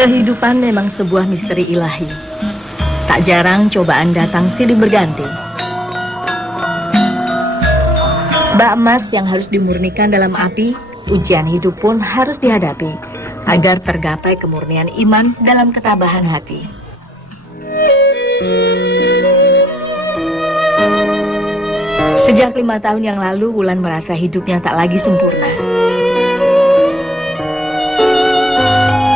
Kehidupan memang sebuah misteri ilahi. Tak jarang cobaan datang silih berganti. Bak emas yang harus dimurnikan dalam api, ujian hidup pun harus dihadapi agar tergapai kemurnian iman dalam ketabahan hati. Sejak 5 tahun yang lalu, Wulan merasa hidupnya tak lagi sempurna.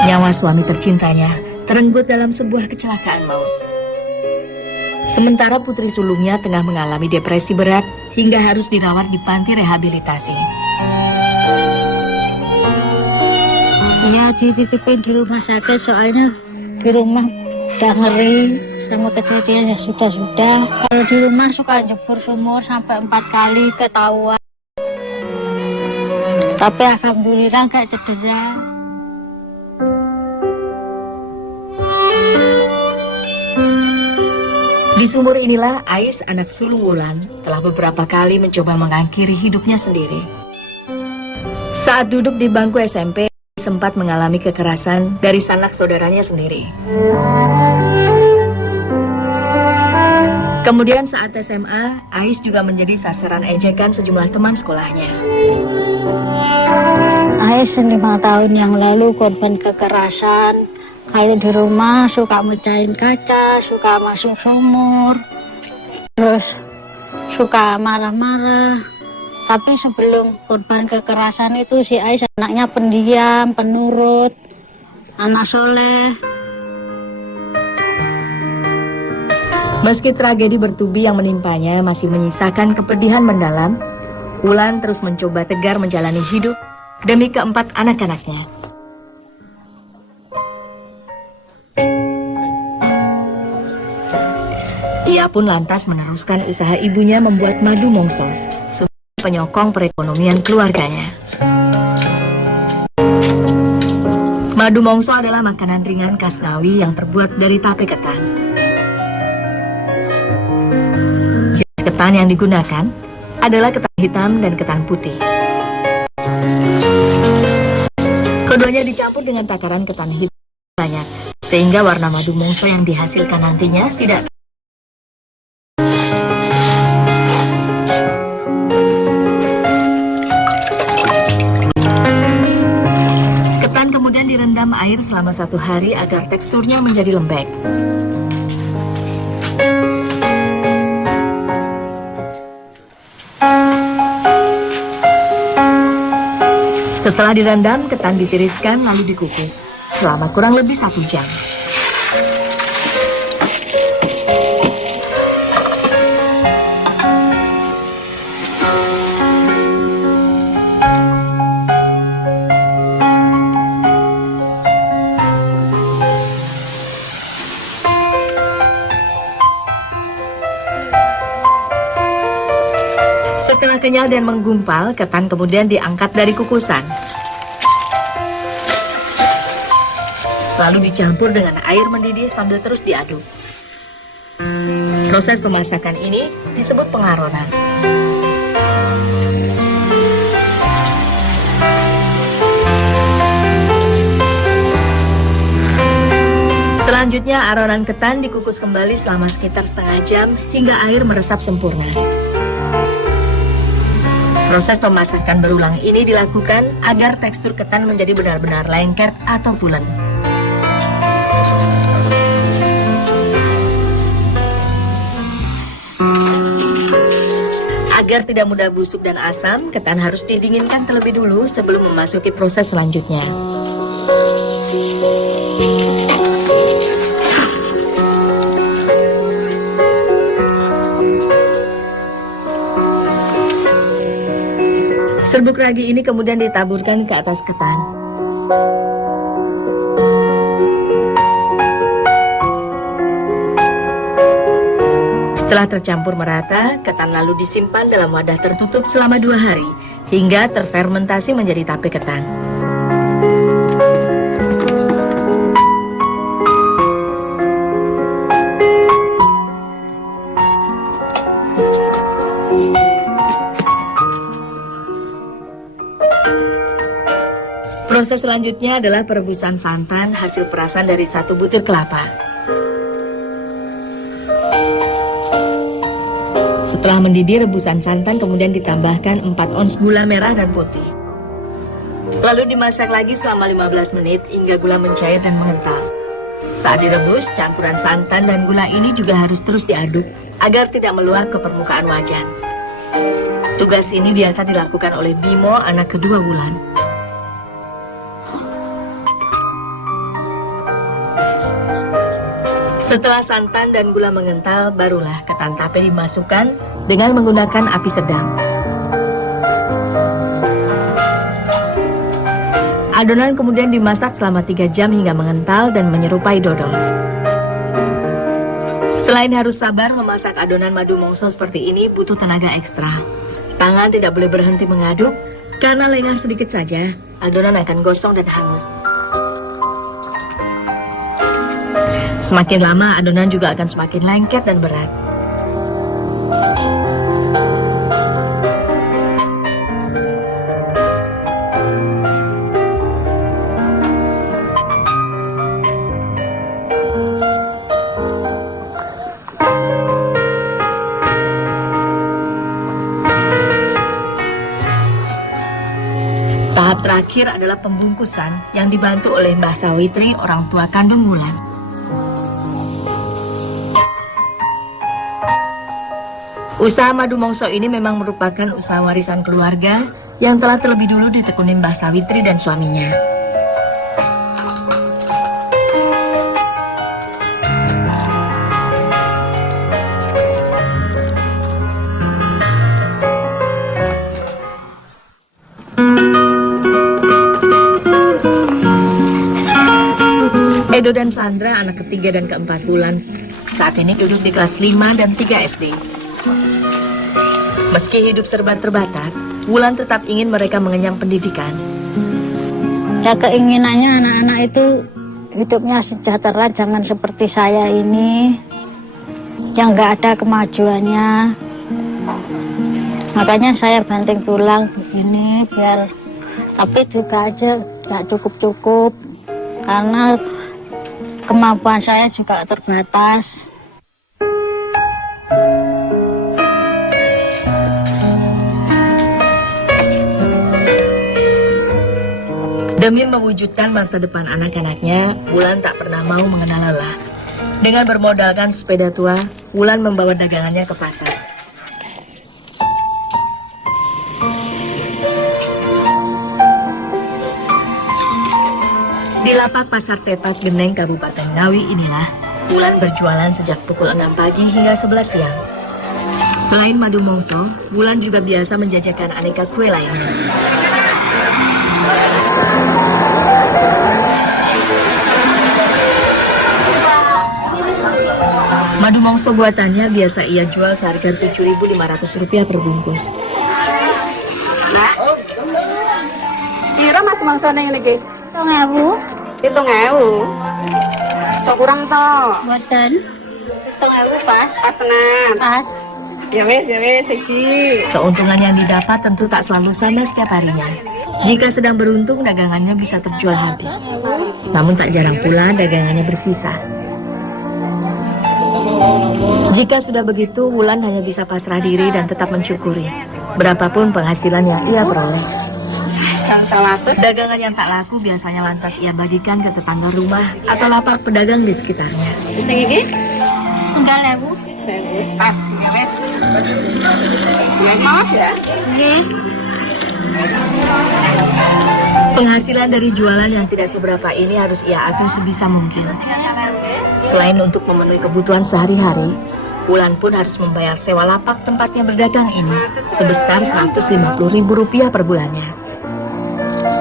Nyawa suami tercintanya terenggut dalam sebuah kecelakaan maut. Sementara putri sulungnya tengah mengalami depresi berat hingga harus dirawat di panti rehabilitasi. Iya, dititipin di rumah sakit soalnya di rumah udah ngeri sama kejadian ya sudah. Kalau di rumah suka jebur sumur sampai 4 kali ketahuan. Tapi alhamdulillah gak cedera. Di sumur inilah Ais, anak sulung Wulan, telah beberapa kali mencoba mengakhiri hidupnya sendiri. Saat duduk di bangku SMP, sempat mengalami kekerasan dari sanak saudaranya sendiri. Kemudian saat SMA, Ais juga menjadi sasaran ejekan sejumlah teman sekolahnya. Ais 5 tahun yang lalu korban kekerasan. Kalau di rumah suka mecahin kaca, suka masuk sumur, terus suka marah-marah. Tapi sebelum korban kekerasan itu si Ais anaknya pendiam, penurut, anak soleh. Meski tragedi bertubi yang menimpanya masih menyisakan kepedihan mendalam, Wulan terus mencoba tegar menjalani hidup demi keempat anak-anaknya. Ia pun lantas meneruskan usaha ibunya membuat madu mongso, sebagai penyokong perekonomian keluarganya. Madu mongso adalah makanan ringan khas Ngawi yang terbuat dari tape ketan. Jenis ketan yang digunakan adalah ketan hitam dan ketan putih. Keduanya dicampur dengan takaran ketan hitam banyak, sehingga warna madu mongso yang dihasilkan nantinya tidak. Ketan kemudian direndam air selama 1 hari agar teksturnya menjadi lembek. Setelah direndam, ketan ditiriskan lalu dikukus selama kurang lebih 1 jam. Setelah kenyal dan menggumpal, ketan kemudian diangkat dari kukusan. Lalu dicampur dengan air mendidih sambil terus diaduk. Proses pemasakan ini disebut pengaronan. Selanjutnya, aronan ketan dikukus kembali selama sekitar setengah jam hingga air meresap sempurna. Proses pemasakan berulang ini dilakukan agar tekstur ketan menjadi benar-benar lengket atau bulat. Agar tidak mudah busuk dan asam, ketan harus didinginkan terlebih dulu sebelum memasuki proses selanjutnya. Serbuk ragi ini kemudian ditaburkan ke atas ketan. Setelah tercampur merata, ketan lalu disimpan dalam wadah tertutup selama 2 hari hingga terfermentasi menjadi tape ketan. Proses Proses selanjutnya adalah perebusan santan hasil perasan dari 1 butir kelapa. Setelah mendidih, rebusan santan kemudian ditambahkan 4 ons gula merah dan putih. Lalu dimasak lagi selama 15 menit hingga gula mencair dan mengental. Saat direbus, campuran santan dan gula ini juga harus terus diaduk agar tidak meluap ke permukaan wajan. Tugas ini biasa dilakukan oleh Bimo, anak kedua Wulan. Setelah santan dan gula mengental, barulah ketan tape dimasukkan dengan menggunakan api sedang. Adonan kemudian dimasak selama 3 jam hingga mengental dan menyerupai dodol. Selain harus sabar, memasak adonan madu mongso seperti ini butuh tenaga ekstra. Tangan tidak boleh berhenti mengaduk, karena lengah sedikit saja, adonan akan gosong dan hangus. Semakin lama, adonan juga akan semakin lengket dan berat. Tahap terakhir adalah pembungkusan yang dibantu oleh Mbah Sawitri, orang tua kandung Wulan. Usaha madu mongso ini memang merupakan usaha warisan keluarga yang telah terlebih dulu ditekuni Mbah Sawitri dan suaminya. Edo dan Sandra, anak ketiga dan keempat Wulan, saat ini duduk di kelas 5 dan 3 SD. Meski hidup serba terbatas, Wulan tetap ingin mereka mengenyam pendidikan. Ya keinginannya anak-anak itu hidupnya sejahtera, jangan seperti saya ini yang nggak ada kemajuannya. Makanya saya banting tulang begini biar, tapi juga aja nggak cukup-cukup karena kemampuan saya juga terbatas. Demi mewujudkan masa depan anak-anaknya, Wulan tak pernah mau mengenal lelah. Dengan bermodalkan sepeda tua, Wulan membawa dagangannya ke pasar. Di lapak Pasar Tepas Geneng, Kabupaten Ngawi inilah Wulan berjualan sejak pukul 6 pagi hingga 11 siang. Selain madu mongso, Wulan juga biasa menjajakan aneka kue lainnya. Madu mongso buatannya biasa ia jual seharga Rp7.500 per bungkus. Nah, kira madu mongso neng lagi? 1.000 So kurang toh. buatan 1.000 pas. Pas tenan. Pas. Ya wes, siji. Keuntungan yang didapat tentu tak selalu sama setiap harinya. Jika sedang beruntung, dagangannya bisa terjual habis. Namun tak jarang pula dagangannya bersisa. Jika sudah begitu, Wulan hanya bisa pasrah diri dan tetap mensyukuri berapapun penghasilan yang ia peroleh. Kang 100. Dagangan yang tak laku biasanya lantas ia bagikan ke tetangga rumah atau lapak pedagang di sekitarnya. Bisa gigi? 3.000. Wes, pas. Ya wes. Mas ya. Nggih. Penghasilan dari jualan yang tidak seberapa ini harus ia atur sebisa mungkin. Selain untuk memenuhi kebutuhan sehari-hari, Wulan pun harus membayar sewa lapak tempatnya berdagang ini sebesar Rp150.000 per bulannya.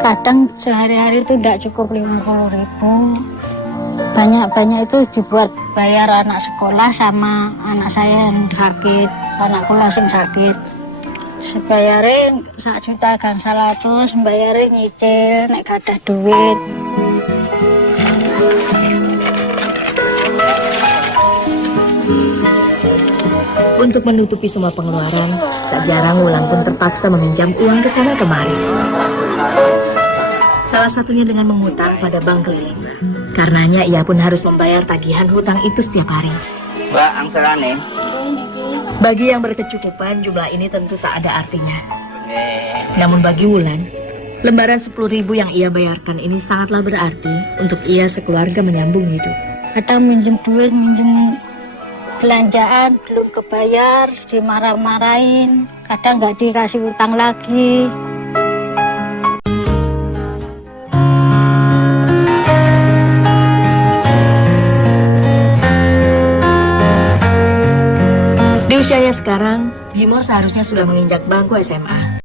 Kadang sehari-hari itu tidak cukup 50.000. Banyak-banyak itu dibuat bayar anak sekolah sama anak saya yang sakit, anak kula sing sakit. Sebayarin 1.100.000 bayarin nyicil nek gak ada duit. Untuk menutupi semua pengeluaran, tak jarang Wulan pun terpaksa meminjam uang ke sana kemari. Salah satunya dengan mengutang pada bank keliling. Karenanya ia pun harus membayar tagihan hutang itu setiap hari. Mbak, angserane. Bagi yang berkecukupan, jumlah ini tentu tak ada artinya. Namun bagi Wulan, lembaran 10.000 yang ia bayarkan ini sangatlah berarti untuk ia sekeluarga menyambung hidup. Kadang minjem duit, minjem belanjaan, belum kebayar, dimarah-marahin. Kadang nggak dikasih utang lagi. Di usianya sekarang, Bimo seharusnya sudah menginjak bangku SMA.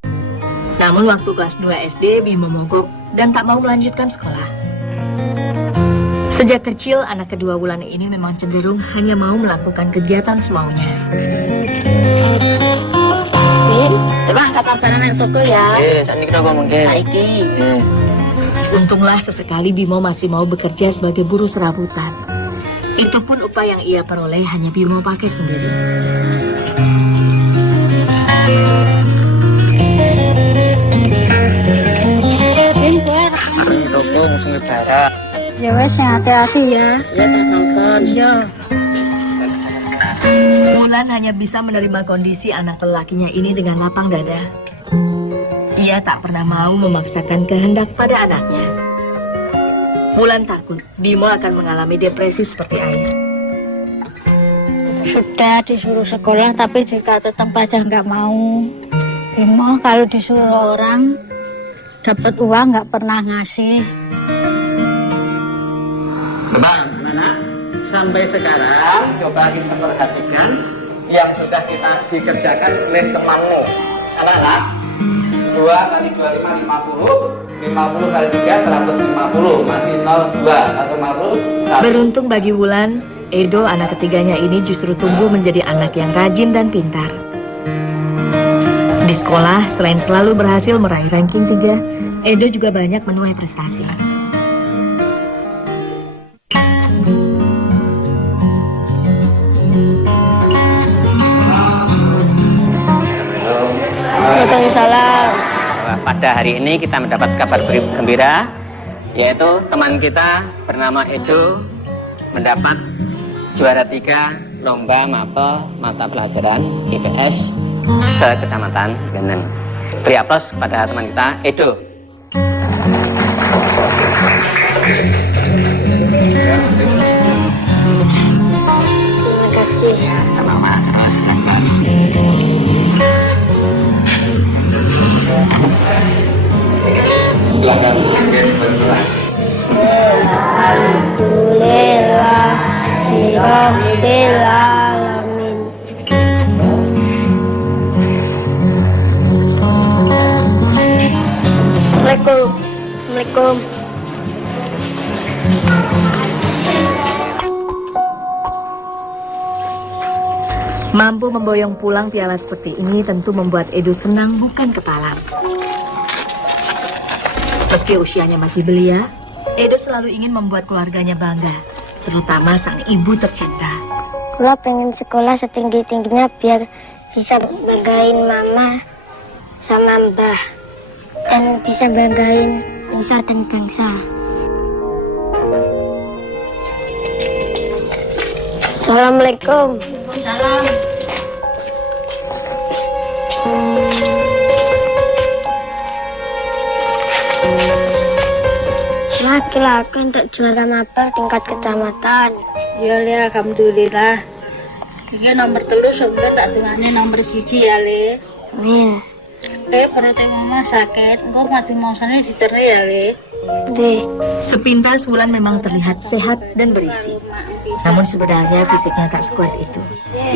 Namun waktu kelas 2 SD, Bimo mogok dan tak mau melanjutkan sekolah. Sejak kecil, anak kedua Wulan ini memang cenderung hanya mau melakukan kegiatan semaunya. Bin, coba angkat barang yang toko ya. Saat ini kita ngomong ke. Saiki. Untunglah sesekali Bimo masih mau bekerja sebagai buruh serabutan. Itu pun upah yang ia peroleh hanya Bimo pakai sendiri. Bin, buat. Harus di toko musuh negara. Ya wes, yang hati-hati ya. Ya, telepon. Iya. Wulan hanya bisa menerima kondisi anak lelakinya ini dengan lapang dada. Ia tak pernah mau memaksakan kehendak pada anaknya. Wulan takut Bimo akan mengalami depresi seperti Ais. Sudah disuruh sekolah, tapi jika tetap aja nggak mau. Bimo kalau disuruh orang, dapat uang nggak pernah ngasih. Mbak, anak, sampai sekarang coba kita perhatikan yang sudah kita dikerjakan oleh temanmu. Anak-anak, 2 kali 2, 5, 50. 50 kali 3, 150. Masih 0,2 atau 50. Beruntung bagi Wulan, Edo anak ketiganya ini justru tumbuh menjadi anak yang rajin dan pintar. Di sekolah, selain selalu berhasil meraih ranking 3, Edo juga banyak menuai prestasi. Waalaikumsalam. Pada hari ini kita mendapat kabar gembira, yaitu teman kita bernama Edo mendapat juara 3 lomba mapel mata pelajaran IPS se-Kecamatan Genen. Beri aplaus kepada teman kita, Edo. Terima kasih. Sama-sama, terus pelan-pelan. Alhamdulillahirrahmanirrahim. Assalamualaikum. Mampu memboyong pulang piala seperti ini tentu membuat Edo senang bukan kepalang. Meski usianya masih belia, Edo selalu ingin membuat keluarganya bangga, terutama sang ibu tercinta. Gua pengen sekolah setinggi-tingginya biar bisa banggain mama sama mbah dan bisa banggain nusa dan bangsa. Assalamualaikum. Salam. Kira aku untuk juara mapel tingkat kecamatan. Ya le, alhamdulillah. Iki nomor 3 sumber tak dungane nomor 1 ya le. Amin. Le perut mama sakit, engko mati mausane diterai ya le. Deh, Sepintas Wulan memang terlihat sehat dan berisi. Namun sebenarnya fisiknya tak sekuat itu.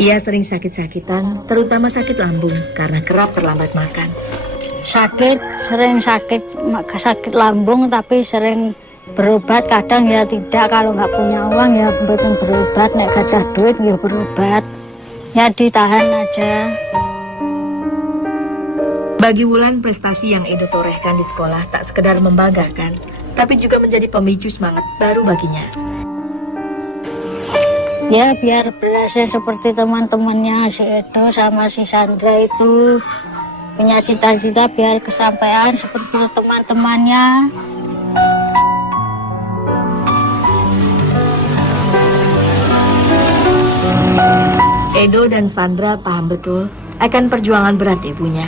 Ia sering sakit-sakitan, terutama sakit lambung karena kerap terlambat makan. Sering sakit lambung, tapi sering berobat. Kadang ya tidak, kalau nggak punya uang ya mboten berobat, nek gadah duit ya berobat. Ya ditahan aja. Bagi Wulan, prestasi yang Edo torehkan di sekolah tak sekedar membanggakan, tapi juga menjadi pemicu semangat baru baginya. Ya biar berhasil seperti teman-temannya si Edo sama si Sandra itu, punya cita-cita biar kesampaian seperti teman-temannya. Edo dan Sandra paham betul akan perjuangan berat ibunya.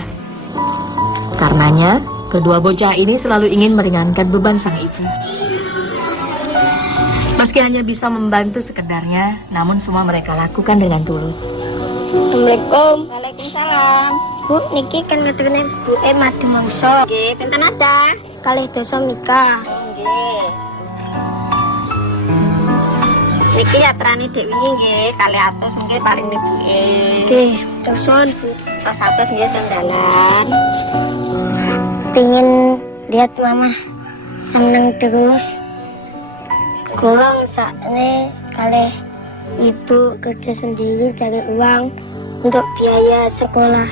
Karenanya, kedua bocah ini selalu ingin meringankan beban sang ibu. Meski hanya bisa membantu sekedarnya, namun semua mereka lakukan dengan tulus. Assalamualaikum. Waalaikumsalam. Bu, niki kan ngeterne Bu Madu Mangso. Nggih, pinten ada? Kalih dosa Mika. Nggih. Niki yatrane Dek wingi nggih, 200 mungkin paling nibuke. Nggih, dosa Bu. Pas 100 nggih teng dalan. Pengen lihat mama seneng terus. Kurang sakne kalih ibu kerja sendiri cari uang untuk biaya sekolah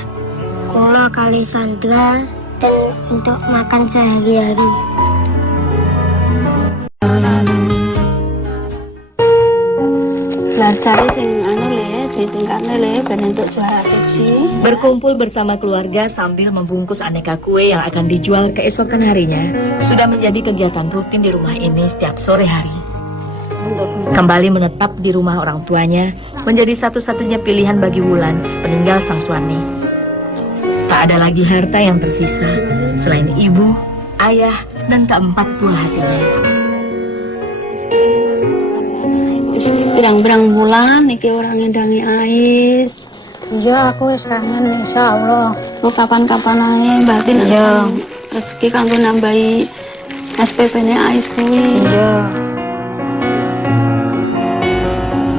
Kula kali Sandra dan untuk makan sehari-hari. Belajar sing anu le, ditingkatne le ben entuk juara siji. Berkumpul bersama keluarga sambil membungkus aneka kue yang akan dijual keesokan harinya sudah menjadi kegiatan rutin di rumah ini setiap sore hari. Kembali menetap di rumah orang tuanya menjadi satu-satunya pilihan bagi Wulan sepeninggal sang suami. Tak ada lagi harta yang tersisa selain ibu, ayah, dan keempat buah hatinya. Berang-berang bulan niki orang ngendangi Ais. Iya, aku wis kangen insyaallah. Kok kapan-kapan ae batin Iya. rezeki kanggo nambahi SPP-ne Ais kuwi. Iya.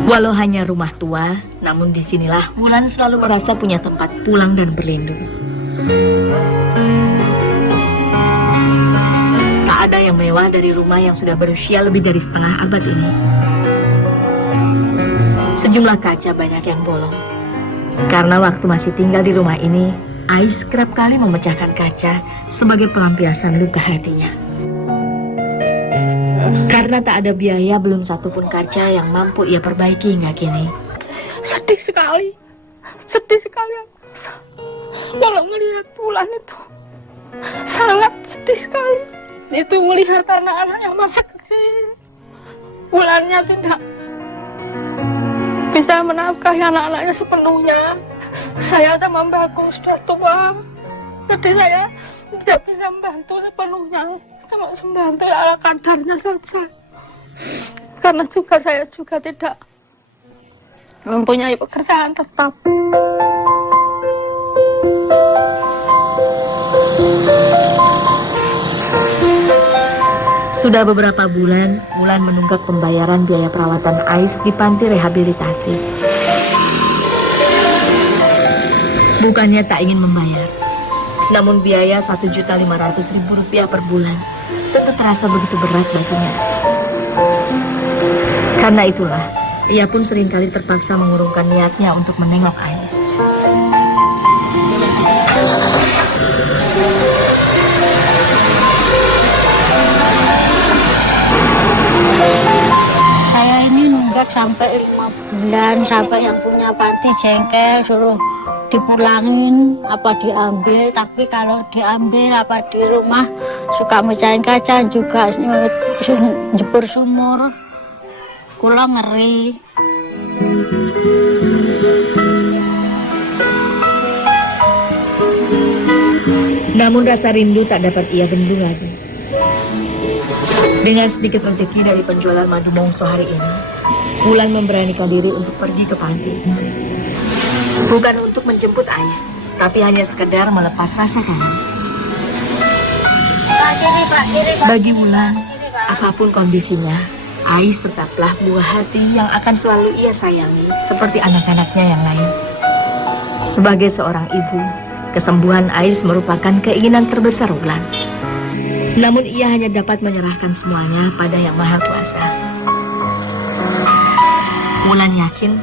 Walau hanya rumah tua, namun disinilah Wulan selalu merasa punya tempat pulang dan berlindung. Tak ada yang mewah dari rumah yang sudah berusia lebih dari setengah abad ini. Sejumlah kaca banyak yang bolong. Karena waktu masih tinggal di rumah ini, Ais kerap kali memecahkan kaca sebagai pelampiasan luka hatinya. Karena tak ada biaya, belum satupun kaca yang mampu ia perbaiki hingga kini. Sedih sekali aku. Kalau melihat Wulan itu sangat sedih sekali. Itu melihat anak-anak yang masih kecil, Wulannya tidak bisa menafkahi anak-anaknya sepenuhnya. Saya sama Mbak Agung sudah tua, jadi saya tidak bisa membantu sepenuhnya, cuma membantu ala kadarnya saja. Karena juga saya juga tidak mempunyai pekerjaan tetap. Sudah beberapa bulan, Wulan menunggak pembayaran biaya perawatan Ais di panti rehabilitasi. Bukannya tak ingin membayar, namun biaya Rp1.500.000 per bulan tentu terasa begitu berat baginya. Karena itulah, ia pun seringkali terpaksa mengurungkan niatnya untuk menengok Ais. Saya ini nunggak sampai 5 bulan, sampai yang punya panti jengkel suruh dipulangin apa diambil, tapi kalau diambil apa di rumah suka mecahin kaca, juga jebur sumur. Kula ngeri. Namun rasa rindu tak dapat ia bendung lagi. Dengan sedikit rezeki dari penjualan madu mongso hari ini, Wulan memberanikan diri untuk pergi ke panti. Bukan untuk menjemput Ais, tapi hanya sekedar melepas rasa kangen. Bagi Wulan, apapun kondisinya, Ais tetaplah buah hati yang akan selalu ia sayangi seperti anak-anaknya yang lain. Sebagai seorang ibu, kesembuhan Ais merupakan keinginan terbesar Wulan. Namun ia hanya dapat menyerahkan semuanya pada Yang Maha Kuasa. Wulan yakin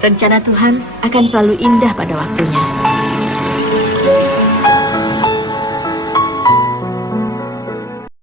rencana Tuhan akan selalu indah pada waktunya.